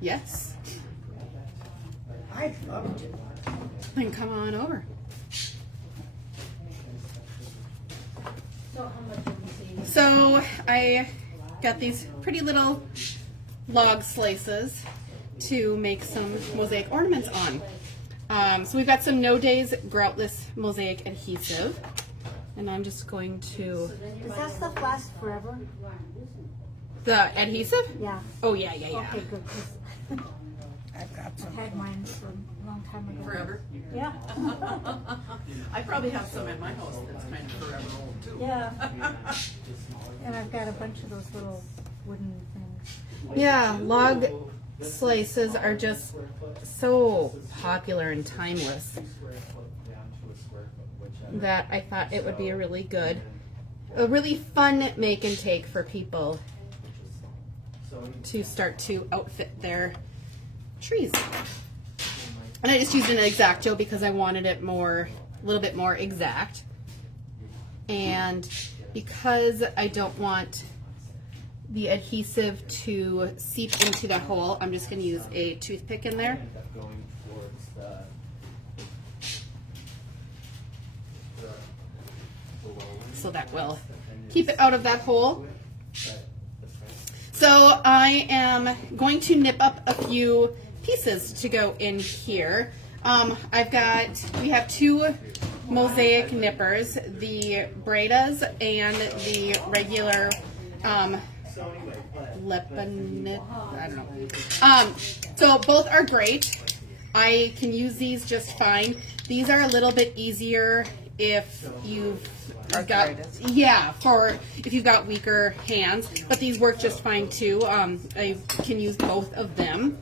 Yes. I'd love to. Then come on over. So how much are we seeing? So I got these pretty little log slices to make some mosaic ornaments on. So we've got some NoDays Groutless Mosaic Adhesive. And I'm just going to... Does that stuff last forever? The adhesive? Yeah. Oh, yeah. Okay, good. 'Cause I've got I've some. had mine for a long time ago. Forever? Yeah. I probably have some in my house that's kind of forever old too. Yeah. And I've got a bunch of those little wooden things. Yeah, log slices are just so popular and timeless that I thought it would be a really fun make and take for people to start to outfit their trees. And I just used an X-Acto because I wanted it a little bit more exact. And because I don't want the adhesive to seep into the hole, I'm just going to use a toothpick in there. So that will keep it out of that hole. So I am going to nip up a few pieces to go in here. We have two mosaic nippers, the Bredas and the regular Lebanit, I don't know. So both are great. I can use these just fine. These are a little bit easier if you've got, if you've got weaker hands, but these work just fine too. I can use both of them.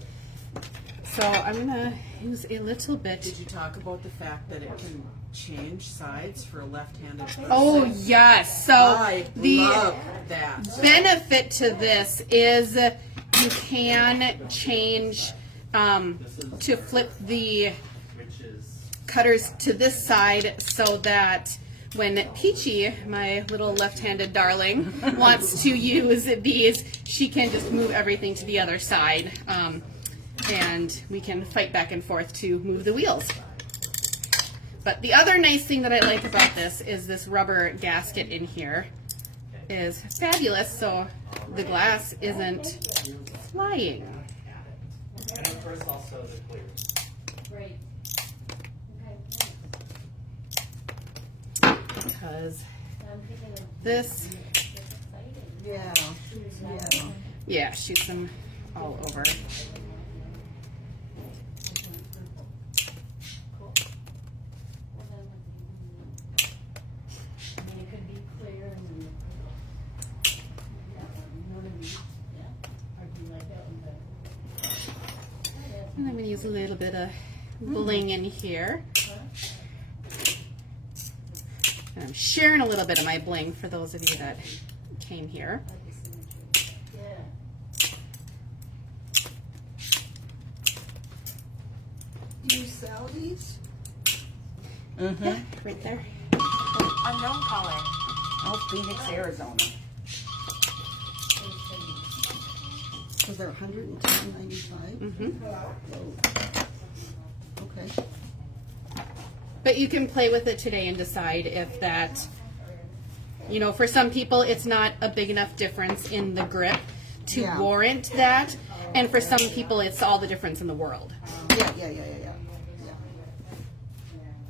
So I'm gonna use a little bit. Did you talk about the fact that it can change sides for a left-handed person? Oh yes. So I the love that. benefit to this is you can change to flip the cutters to this side so that when Peachy, my little left-handed darling, wants to use these, she can just move everything to the other side, and we can fight back and forth to move the wheels. But the other nice thing that I like about this is this rubber gasket in here is fabulous, so the glass isn't flying. And of course also the clear. Great. Because this, yeah, shoots them all over. And I'm going to use a little bit of bling in here. And I'm sharing a little bit of my bling for those of you that came here. Do you sell these? Mm-hmm. Yeah, right there. Unknown caller. Oh, Phoenix, Arizona. Was there $110.95? Mm-hmm. Oh. Okay. But you can play with it today and decide if that, you know, for some people it's not a big enough difference in the grip to warrant that, and for some people it's all the difference in the world. Yeah.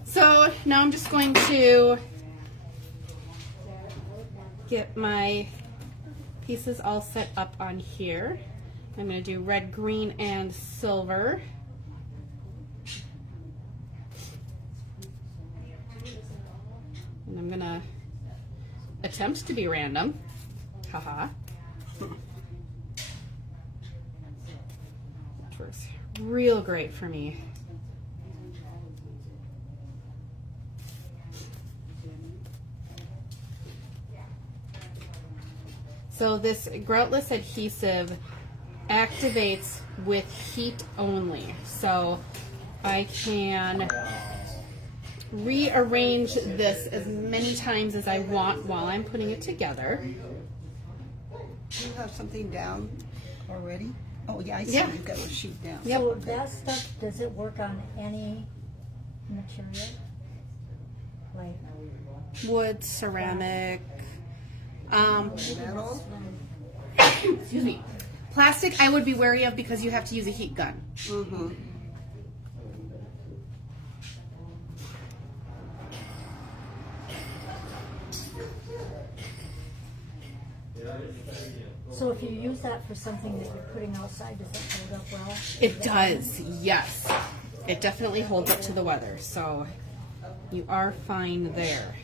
So now I'm just going to get my pieces all set up on here. I'm going to do red, green, and silver. And I'm going to attempt to be random. Haha. Which works real great for me. So this groutless adhesive activates with heat only. So I can rearrange this as many times as I want while I'm putting it together. Do you have something down already? Oh, yeah, I see, Yeah. you've got a sheet down. Yep. So that stuff, does it work on any material? Like, Wood, ceramic, Metal? excuse me. Plastic I would be wary of because you have to use a heat gun. Mm-hmm. so if you use that for something that you're putting outside, does that hold up well? It does, yes. It definitely holds up to the weather, so you are fine there.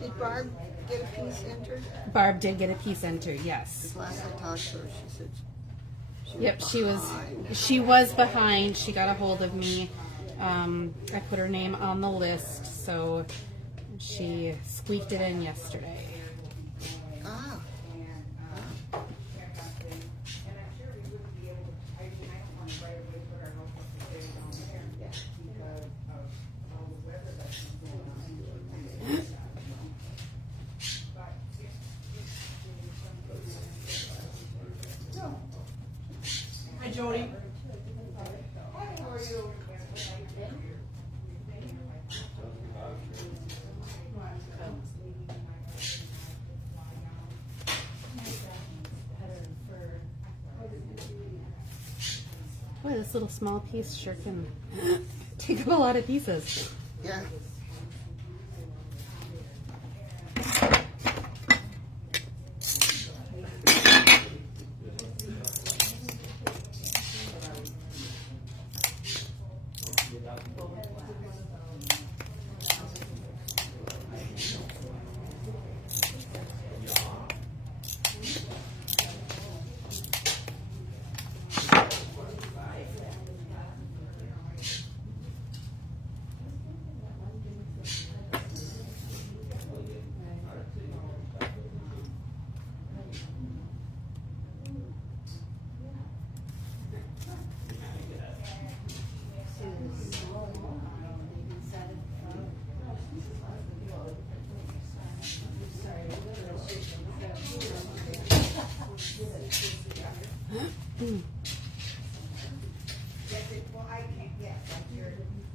Did Barb get a piece entered? Barb did get a piece entered, yes. Last I talked to her, she said Yep, she was behind. behind. She got a hold of me. I put her name on the list, so she squeaked it in yesterday. Ah, Hi, Jody. Boy, this little small piece sure can take up a lot of pieces. yeah.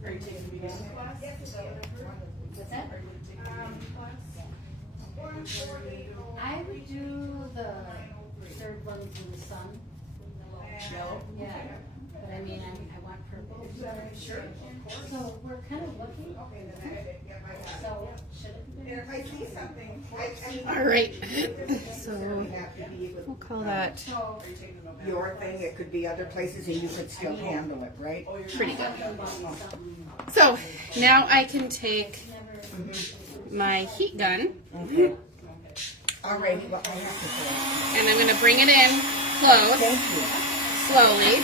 Are you taking the beginning class? What's that? I would do the third one to the sun. Yellow? Yeah, but I mean, I want purple. Sure. So we're kind of looking. So should it be? If I see something, All right, so we'll call that your thing, it could be other places and you could still handle it, right? pretty good. So now I can take my heat gun Alrighty, well, I have to say, and I'm going to bring it in close, thank you. slowly.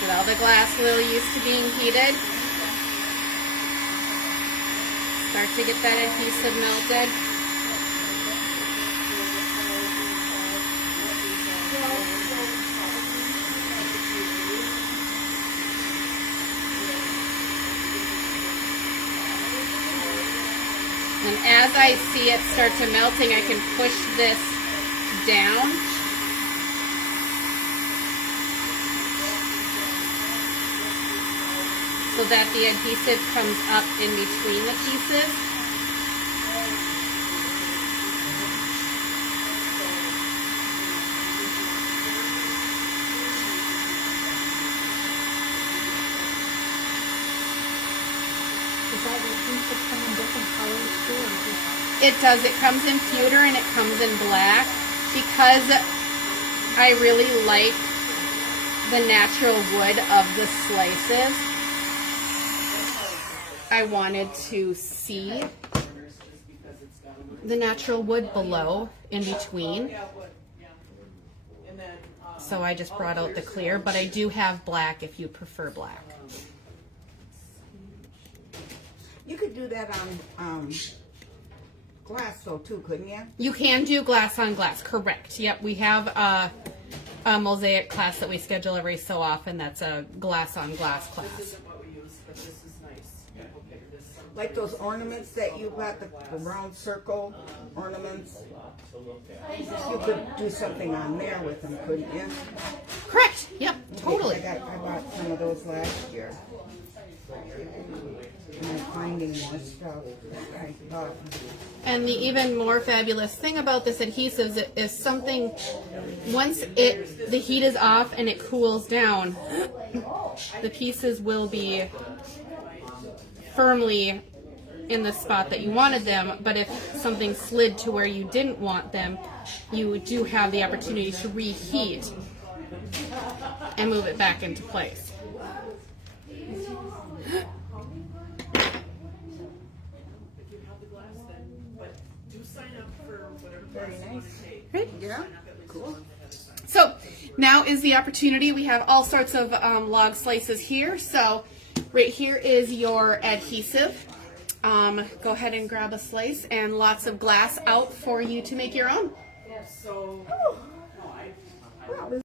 Get all the glass a little used to being heated. Start to get that adhesive melted. And as I see it start to melting, I can push this down. So that the adhesive comes up in between the pieces. Does that adhesive come in different colors too, or just? It does. It comes in pewter and it comes in black because I really like the natural wood of the slices. I wanted to see the natural wood below in between. So I just brought out the clear, but I do have black if you prefer black. You could do that on glass though too, couldn't you? You can do glass on glass, correct. Yep, we have a mosaic class that we schedule every so often that's a glass on glass class. This isn't what we use, but this is nice. People pick this. Like those ornaments that you got, the round circle ornaments. You could do something on there with them, couldn't you? Correct, yep, totally. I bought some of those last year. And I'm finding more stuff. I thought. And the even more fabulous thing about this adhesive is something, once the heat is off and it cools down, the pieces will be firmly in the spot that you wanted them, but if something slid to where you didn't want them, you do have the opportunity to reheat and move it back into place. Very nice. Right? Yeah. Cool. So now is the opportunity. We have all sorts of log slices here. So right here is your adhesive. Go ahead and grab a slice, and lots of glass out for you to make your own. So